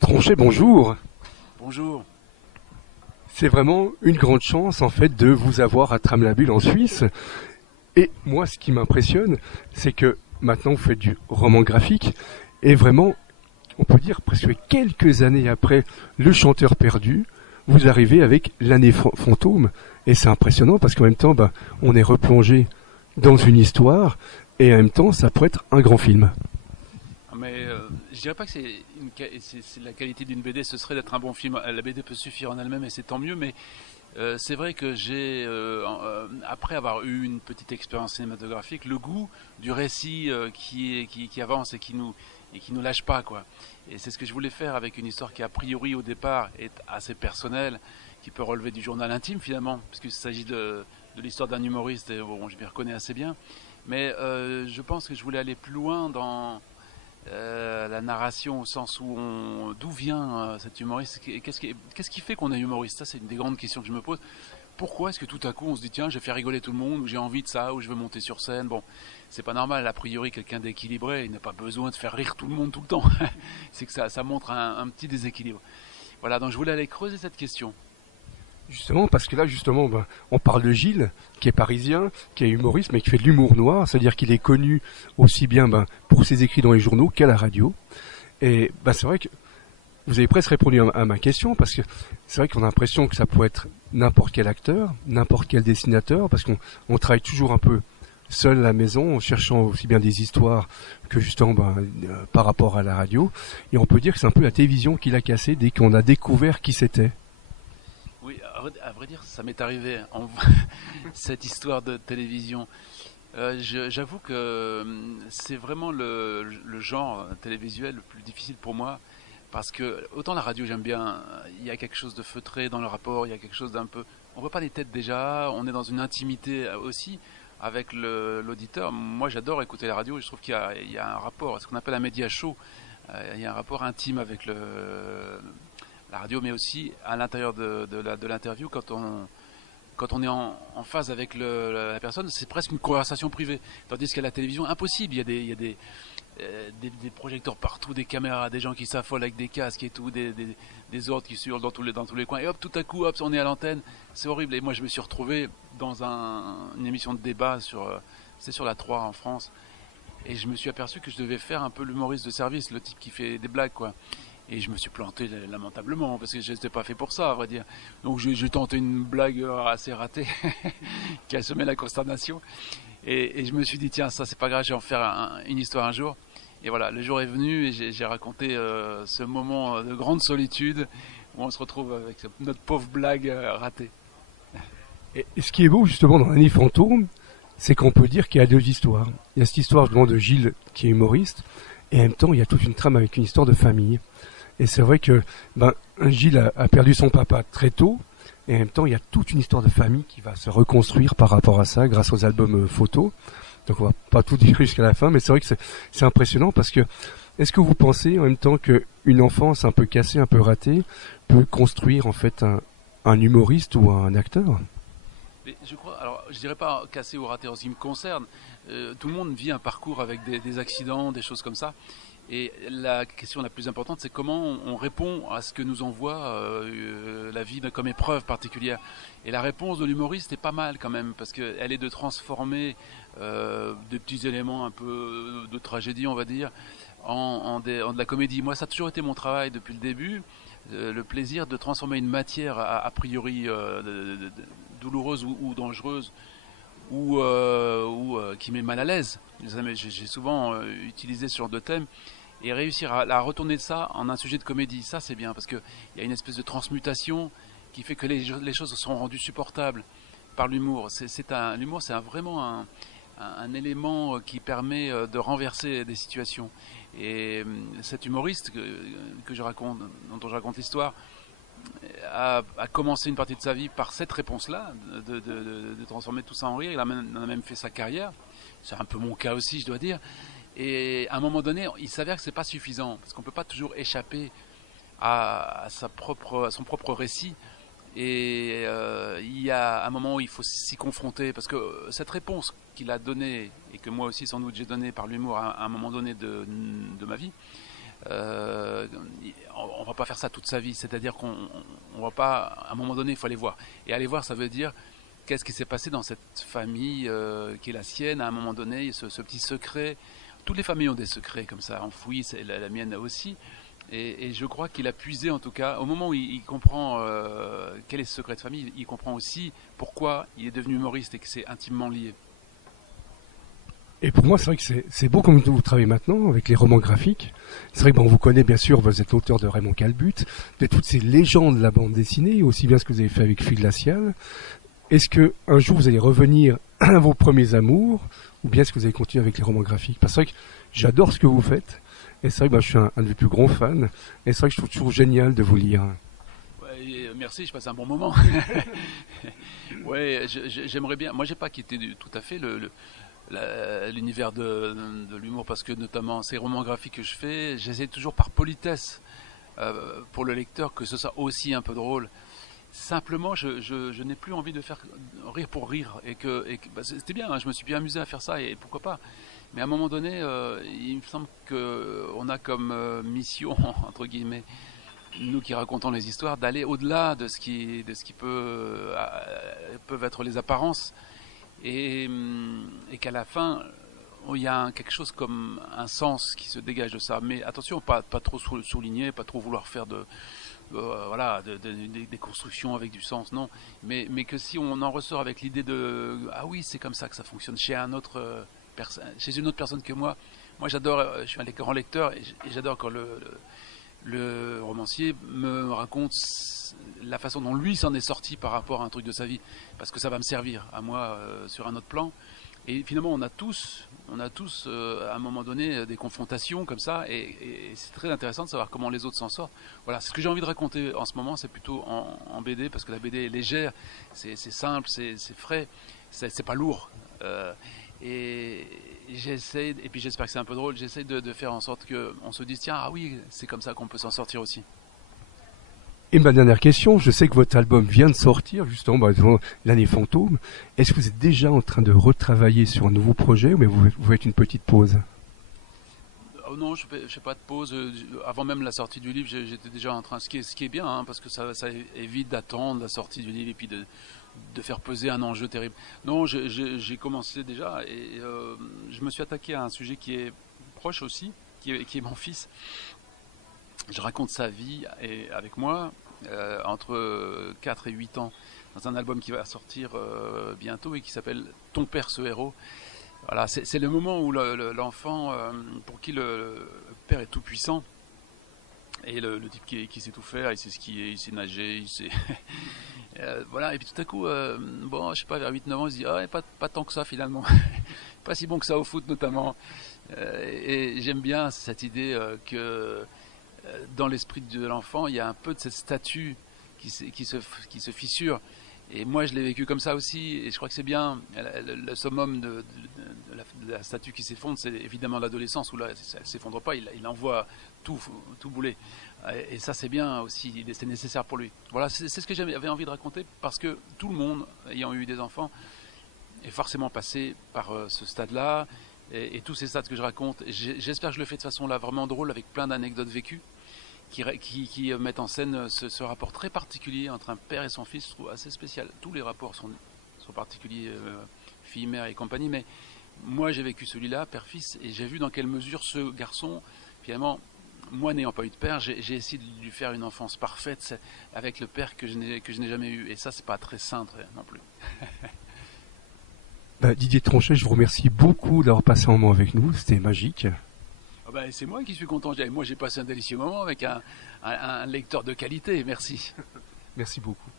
Tronchet, bonjour. Bonjour. C'est vraiment une grande chance en fait de vous avoir à Tram-la-Bulle en Suisse. Et moi, ce qui m'impressionne, c'est que maintenant vous faites du roman graphique et vraiment, on peut dire presque quelques années après Le Chanteur perdu, vous arrivez avec L'année fantôme. Et c'est impressionnant parce qu'en même temps, on est replongé dans une histoire et en même temps, ça pourrait être un grand film. Mais je dirais pas que c'est la qualité d'une BD, ce serait d'être un bon film. La BD peut suffire en elle-même et c'est tant mieux, mais c'est vrai que j'ai, après avoir eu une petite expérience cinématographique, le goût du récit qui avance et qui nous lâche pas, quoi. Et c'est ce que je voulais faire avec une histoire qui, a priori, au départ, est assez personnelle, qui peut relever du journal intime, finalement, puisqu'il s'agit de l'histoire d'un humoriste, et bon, je m'y reconnais assez bien. Mais je pense que je voulais aller plus loin dans la narration, au sens où d'où vient cet humoriste, qu'est-ce qui fait qu'on est humoriste? Ça, c'est une des grandes questions que je me pose. Pourquoi est-ce que tout à coup on se dit tiens, je vais faire rigoler tout le monde, ou j'ai envie de ça, ou je veux monter sur scène? Bon, c'est pas normal. A priori, quelqu'un d'équilibré, il n'a pas besoin de faire rire tout le monde tout le temps. C'est que ça montre un petit déséquilibre. Voilà, donc je voulais aller creuser cette question. Justement, parce que là, justement, on parle de Gilles, qui est parisien, qui est humoriste, mais qui fait de l'humour noir, c'est-à-dire qu'il est connu aussi bien pour ses écrits dans les journaux qu'à la radio. Et c'est vrai que vous avez presque répondu à ma question, parce que c'est vrai qu'on a l'impression que ça pourrait être n'importe quel acteur, n'importe quel dessinateur, parce qu'on travaille toujours un peu seul à la maison, en cherchant aussi bien des histoires que justement par rapport à la radio. Et on peut dire que c'est un peu la télévision qui l'a cassé dès qu'on a découvert qui c'était. Oui, à vrai dire, ça m'est arrivé cette histoire de télévision. J'avoue que c'est vraiment le genre télévisuel le plus difficile pour moi. Parce que autant la radio j'aime bien, il y a quelque chose de feutré dans le rapport, il y a quelque chose d'un peu... On voit pas les têtes déjà, on est dans une intimité aussi avec l'auditeur. Moi j'adore écouter la radio et je trouve il y a un rapport, ce qu'on appelle un média show. Il y a un rapport intime avec la radio, mais aussi à l'intérieur de l'interview quand on est en phase avec la personne, c'est presque une conversation privée. Tandis qu'à la télévision, impossible. Il y a des projecteurs partout, des caméras, des gens qui s'affolent avec des casques et tout, des ordres qui hurlent dans tous les coins. Et hop, tout à coup, hop, on est à l'antenne. C'est horrible. Et moi, je me suis retrouvé dans une émission de débat c'est sur la 3 en France. Et je me suis aperçu que je devais faire un peu l'humoriste de service, le type qui fait des blagues, quoi. Et je me suis planté lamentablement, parce que je n'étais pas fait pour ça, à vrai dire. Donc j'ai tenté une blague assez ratée, qui a semé la consternation. Et je me suis dit, tiens, ça c'est pas grave, je vais en faire une histoire un jour. Et voilà, le jour est venu et j'ai raconté ce moment de grande solitude, où on se retrouve avec notre pauvre blague ratée. Et ce qui est beau justement dans l'année fantôme, c'est qu'on peut dire qu'il y a deux histoires. Il y a cette histoire justement de Gilles qui est humoriste, et en même temps il y a toute une trame avec une histoire de famille. Et c'est vrai que Gilles a perdu son papa très tôt, et en même temps il y a toute une histoire de famille qui va se reconstruire par rapport à ça grâce aux albums photos. Donc on va pas tout dire jusqu'à la fin, mais c'est vrai que c'est impressionnant parce que est-ce que vous pensez en même temps qu'une enfance un peu cassée, un peu ratée, peut construire en fait un humoriste ou un acteur? Mais je crois, alors je dirais pas cassé ou raté en ce qui me concerne, tout le monde vit un parcours avec des accidents, des choses comme ça. Et la question la plus importante, c'est comment on répond à ce que nous envoie la vie comme épreuve particulière. Et la réponse de l'humoriste est pas mal quand même, parce qu'elle est de transformer des petits éléments un peu de tragédie, on va dire, en de la comédie. Moi, ça a toujours été mon travail depuis le début, le plaisir de transformer une matière a priori douloureuse ou dangereuse ou qui met mal à l'aise. J'ai souvent utilisé ce genre de thème et réussir à retourner ça en un sujet de comédie, ça c'est bien parce qu'il y a une espèce de transmutation qui fait que les choses sont rendues supportables par l'humour. L'humour, c'est vraiment un élément qui permet de renverser des situations. Et cet humoriste que je raconte, dont je raconte l'histoire, a commencé une partie de sa vie par cette réponse-là, de transformer tout ça en rire. Il en a même fait sa carrière. C'est un peu mon cas aussi, je dois dire. Et à un moment donné, il s'avère que c'est pas suffisant, parce qu'on peut pas toujours échapper à son propre récit. Et il y a un moment où il faut s'y confronter, parce que cette réponse qu'il a donnée, et que moi aussi sans doute j'ai donnée par l'humour à un moment donné de ma vie, va pas faire ça toute sa vie. C'est-à-dire qu'on va pas, à un moment donné, il faut aller voir. Et aller voir, ça veut dire qu'est-ce qui s'est passé dans cette famille qui est la sienne à un moment donné, ce petit secret. Toutes les familles ont des secrets comme ça, enfouis, la mienne aussi. Et je crois qu'il a puisé, en tout cas, au moment où il comprend quel est ce secret de famille, il comprend aussi pourquoi il est devenu humoriste et que c'est intimement lié. Et pour moi, c'est vrai que c'est beau comme vous travaillez maintenant avec les romans graphiques. C'est vrai que on vous connaît bien sûr, vous êtes l'auteur de Raymond Calbut, de toutes ces légendes de la bande dessinée, aussi bien ce que vous avez fait avec Fil Glacial. Est-ce que un jour vous allez revenir à vos premiers amours, ou bien est-ce que vous allez continuer avec les romans graphiques? Parce que c'est vrai que j'adore ce que vous faites, et c'est vrai que je suis un de vos plus grands fans, et c'est vrai que je trouve toujours génial de vous lire. Ouais, merci, je passe un bon moment. Ouais, j'aimerais bien. Moi, j'ai pas quitté tout à fait l'univers de l'humour parce que notamment ces romans graphiques que je fais, j'essaie toujours par politesse pour le lecteur que ce soit aussi un peu drôle. Simplement, je n'ai plus envie de faire rire pour rire bah, c'était bien, hein, je me suis bien amusé à faire ça et pourquoi pas. Mais à un moment donné, il me semble qu'on a comme mission entre guillemets, nous qui racontons les histoires, d'aller au-delà de ce qui peuvent être les apparences. Et qu'à la fin, il y a quelque chose comme un sens qui se dégage de ça. Mais attention, pas trop souligner, pas trop vouloir faire des constructions avec du sens, non. Mais que si on en ressort avec l'idée de ah oui, c'est comme ça que ça fonctionne chez chez une autre personne que moi. Moi, j'adore, je suis un grand lecteur et j'adore quand le romancier me raconte la façon dont lui s'en est sorti par rapport à un truc de sa vie, parce que ça va me servir à moi sur un autre plan. Et finalement, on a tous à un moment donné des confrontations comme ça, et c'est très intéressant de savoir comment les autres s'en sortent. Voilà, ce que j'ai envie de raconter en ce moment, c'est plutôt en BD, parce que la BD est légère, c'est simple, c'est frais, c'est pas lourd. Et j'essaie, et puis j'espère que c'est un peu drôle, j'essaie de faire en sorte qu'on se dise tiens, ah oui, c'est comme ça qu'on peut s'en sortir aussi. Et ma dernière question, je sais que votre album vient de sortir, justement, devant l'année fantôme. Est-ce que vous êtes déjà en train de retravailler sur un nouveau projet, ou bien vous faites une petite pause? Oh non, je fais pas de pause. Avant même la sortie du livre, j'étais déjà en train, ce qui est bien, hein, parce que ça évite d'attendre la sortie du livre et puis de faire peser un enjeu terrible. Non, j'ai commencé déjà et je me suis attaqué à un sujet qui est proche aussi, qui est mon fils. Je raconte sa vie avec moi entre 4 et 8 ans dans un album qui va sortir bientôt et qui s'appelle Ton père ce héros. Voilà, c'est le moment où l'enfant, pour qui le père est tout puissant, et le type qui sait tout faire, il sait skier, il sait nager, il sait... voilà, et puis tout à coup, bon, je sais pas, vers 8-9 ans, il se dit, ah, pas tant que ça finalement, pas si bon que ça au foot notamment. Et j'aime bien cette idée que dans l'esprit de l'enfant, il y a un peu de cette statue qui se fissure. Et moi, je l'ai vécu comme ça aussi, et je crois que c'est bien. Le summum de la statue qui s'effondre, c'est évidemment l'adolescence, où là, elle ne s'effondre pas, il envoie tout bouler. Et ça, c'est bien aussi, c'est nécessaire pour lui. Voilà, c'est ce que j'avais envie de raconter, parce que tout le monde, ayant eu des enfants, est forcément passé par ce stade-là, et tous ces stades que je raconte. J'espère que je le fais de façon là vraiment drôle, avec plein d'anecdotes vécues, qui mettent en scène ce rapport très particulier entre un père et son fils. Je trouve assez spécial. Tous les rapports sont particuliers, fille, mère et compagnie, mais moi j'ai vécu celui-là, père-fils, et j'ai vu dans quelle mesure ce garçon, finalement, moi n'ayant pas eu de père, j'ai essayé de lui faire une enfance parfaite avec le père que je n'ai jamais eu, et ça c'est pas très sain non plus. Didier Tronchet, je vous remercie beaucoup d'avoir passé un moment avec nous, c'était magique. Ah ben, c'est moi qui suis content. Moi, j'ai passé un délicieux moment avec un lecteur de qualité. Merci. Merci beaucoup.